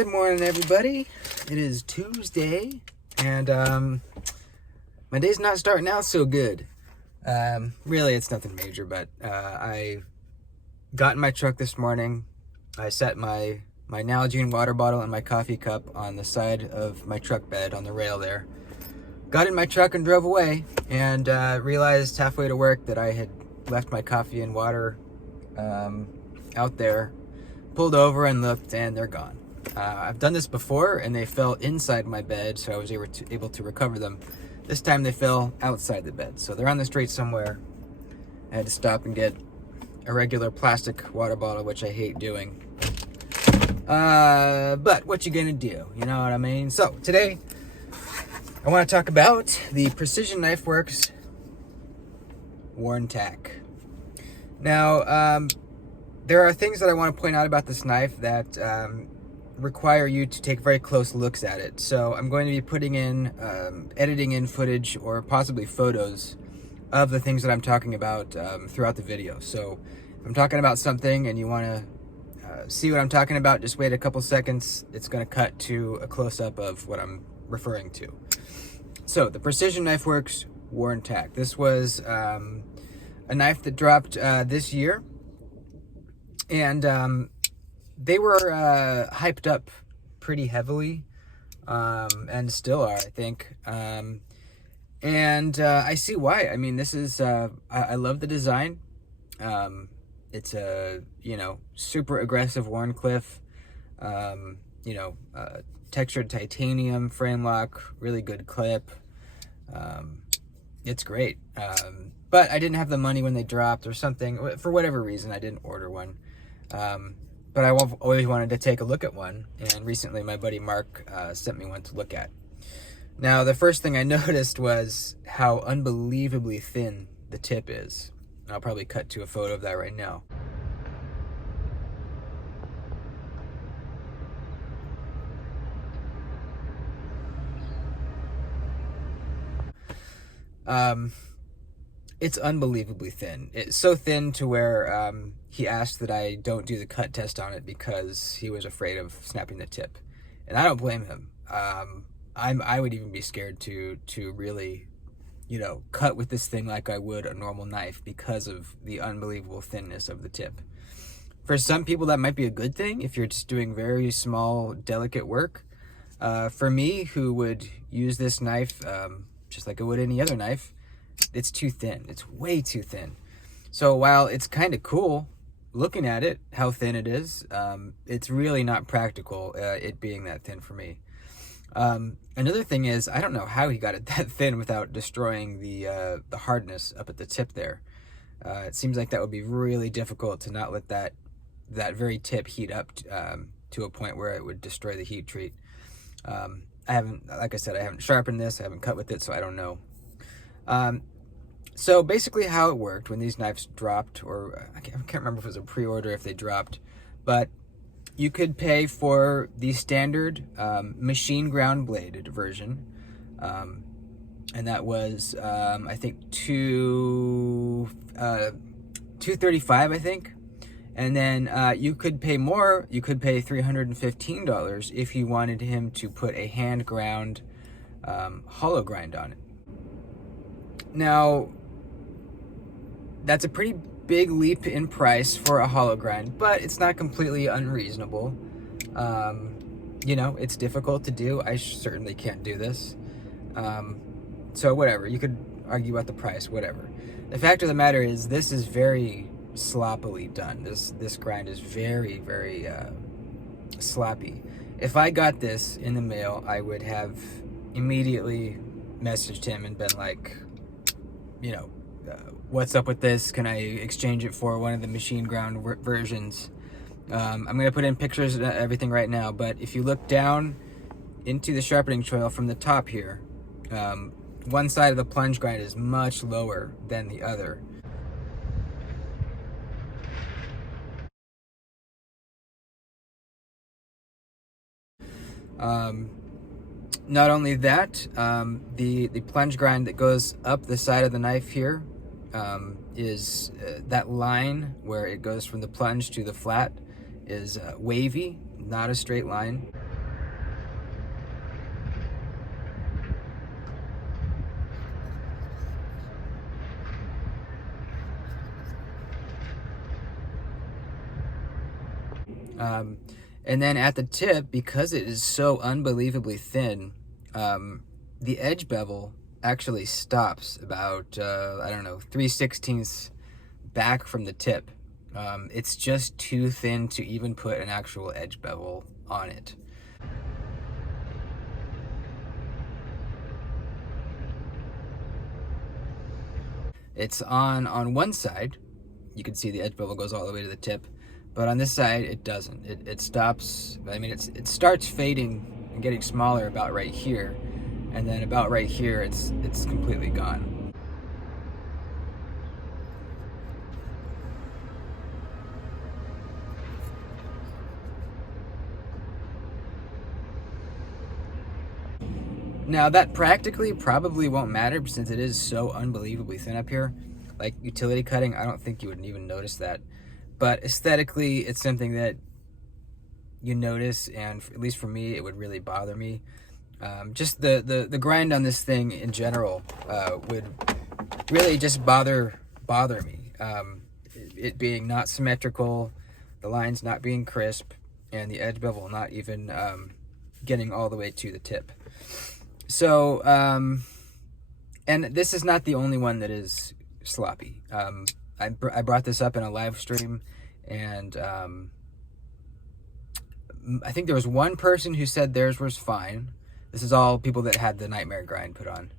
Good morning, everybody. It is Tuesday, and my day's not starting out so good. Really, it's nothing major, but I got in my truck this morning. I set my Nalgene water bottle and my coffee cup on the side of my truck bed on the rail there. Got in my truck and drove away, and realized halfway to work that I had left my coffee and water out there. Pulled over and looked, and they're gone. I've done this before, and they fell inside my bed, so I was able to recover them. This time they fell outside the bed, so they're on the street somewhere. I had to stop and get a regular plastic water bottle, which I hate doing. But what you gonna do? You know what I mean? So today, I want to talk about the Precision Knife Works Wharntac. Now, there are things that I want to point out about this knife that require you to take very close looks at it. So I'm going to be putting in, editing in footage or possibly photos of the things that I'm talking about throughout the video. So if I'm talking about something and you want to see what I'm talking about, just wait a couple seconds. It's going to cut to a close-up of what I'm referring to. So the Precision Knife Works Wharntac. This was a knife that dropped this year. And they were hyped up pretty heavily, and still are, I think. And I see why. I mean, this is, I love the design. It's a, super aggressive Wharncliffe, textured titanium frame lock, really good clip. It's great. But I didn't have the money when they dropped or something. For whatever reason, I didn't order one. But I've always wanted to take a look at one, and recently my buddy Mark sent me one to look at. Now, the first thing I noticed was how unbelievably thin the tip is. I'll probably cut to a photo of that right now. It's unbelievably thin. It's so thin to where he asked that I don't do the cut test on it because he was afraid of snapping the tip. And I don't blame him. I would even be scared to really, cut with this thing like I would a normal knife because of the unbelievable thinness of the tip. For some people, that might be a good thing if you're just doing very small, delicate work. For me, who would use this knife just like I would any other knife, it's too thin. It's way too thin. So while it's kind of cool looking at it, how thin it is, it's really not practical, it being that thin for me. Another thing is, I don't know how he got it that thin without destroying the hardness up at the tip there. It seems like that would be really difficult to not let that very tip heat up to a point where it would destroy the heat treat. Like I said, I haven't sharpened this, I haven't cut with it, so I don't know. So basically how it worked when these knives dropped, or I can't remember if it was a pre-order, if they dropped, but you could pay for the standard machine ground bladed version, and that was I think $235, I think. And then you could pay more. You could pay $315 if you wanted him to put a hand ground hollow grind on it. Now, that's a pretty big leap in price for a hollow grind, but it's not completely unreasonable. It's difficult to do. I certainly can't do this. So whatever, you could argue about the price, whatever. The fact of the matter is, this is very sloppily done. This grind is very, very sloppy. If I got this in the mail, I would have immediately messaged him and been like, what's up with this? Can I exchange it for one of the machine ground versions? I'm going to put in pictures of everything right now, but if you look down into the sharpening choil from the top here, one side of the plunge grind is much lower than the other. Not only that, the plunge grind that goes up the side of the knife here is that line where it goes from the plunge to the flat is wavy, not a straight line. And then at the tip, because it is so unbelievably thin, the edge bevel actually stops about, I don't know, 3/16 back from the tip. It's just too thin to even put an actual edge bevel on it. It's on one side, you can see the edge bevel goes all the way to the tip, but on this side it doesn't. It stops. I mean, it starts fading and getting smaller about right here, and then about right here it's completely gone. Now that practically probably won't matter since it is so unbelievably thin up here. Like utility cutting, I don't think you would even notice that. But aesthetically, it's something that you notice, and at least for me, it would really bother me. Just the grind on this thing in general would really just bother me. It being not symmetrical, the lines not being crisp, and the edge bevel not even getting all the way to the tip. So, and this is not the only one that is sloppy. I brought this up in a live stream, and I think there was one person who said theirs was fine. This is all people that had the nightmare grind put on.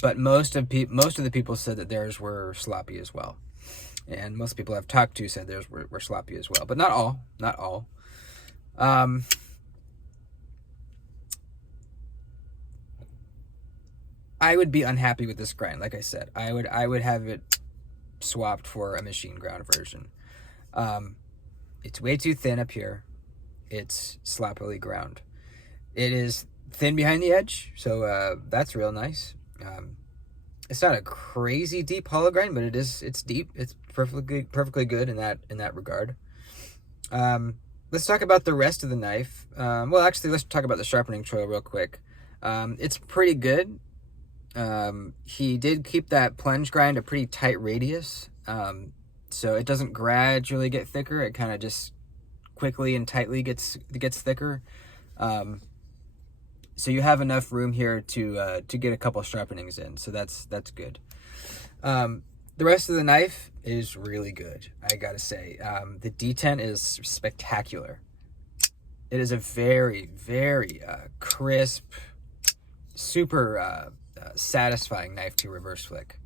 But most of the people said that theirs were sloppy as well. And most people I've talked to said theirs were sloppy as well. But not all. I would be unhappy with this grind, like I said. I would have it swapped for a machine ground version. It's way too thin up here. It's sloppily ground. It is thin behind the edge, so that's real nice. It's not a crazy deep hollow grind, but it's deep. It's perfectly good in that regard. Let's talk about the rest of the knife. Well, actually, let's talk about the sharpening choil real quick. It's pretty good. He did keep that plunge grind a pretty tight radius, so it doesn't gradually get thicker. It kind of just quickly and tightly gets thicker. So you have enough room here to get a couple sharpenings in, so that's good. The rest of the knife is really good, I gotta say. The detent is spectacular. It is a very, very crisp, super satisfying knife to reverse flick.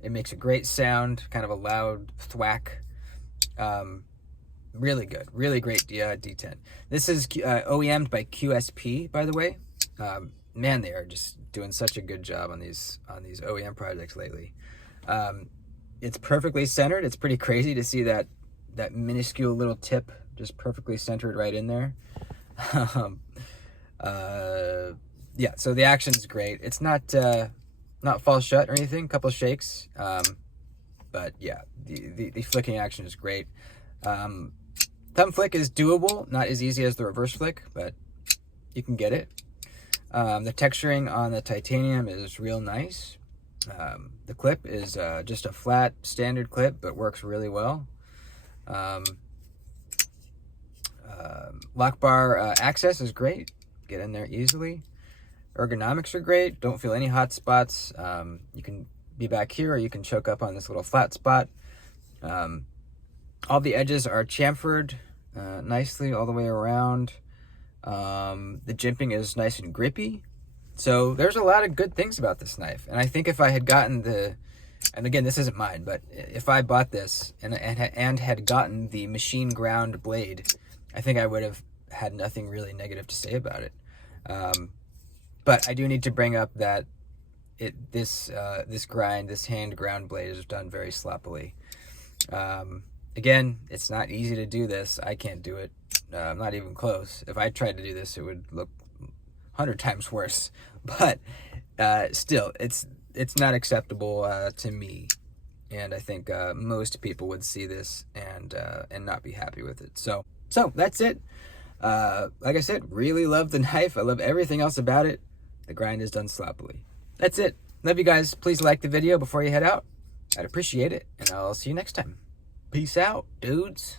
It makes a great sound, kind of a loud thwack. Really good, really great detent. This is OEM'd by QSP, by the way. Man, they are just doing such a good job on these OEM projects lately. It's perfectly centered. It's pretty crazy to see that minuscule little tip just perfectly centered right in there. Yeah, so the action is great. It's not false shut or anything. A couple shakes, but yeah, the flicking action is great. Thumb flick is doable, not as easy as the reverse flick, but you can get it. The texturing on the titanium is real nice. The clip is just a flat standard clip, but works really well. Lock bar access is great. Get in there easily. Ergonomics are great. Don't feel any hot spots. You can be back here, or you can choke up on this little flat spot. All the edges are chamfered nicely all the way around. The jimping is nice and grippy. So there's a lot of good things about this knife. And I think if I had gotten and again, this isn't mine, but if I bought this and had gotten the machine ground blade, I think I would have had nothing really negative to say about it. But I do need to bring up that this hand ground blade is done very sloppily. Again, it's not easy to do this. I can't do it. Not even close. If I tried to do this, it would look 100 times worse. But still, it's not acceptable to me. And I think most people would see this and not be happy with it. So that's it. Like I said, really love the knife. I love everything else about it. The grind is done sloppily. That's it. Love you guys. Please like the video before you head out. I'd appreciate it. And I'll see you next time. Peace out, dudes.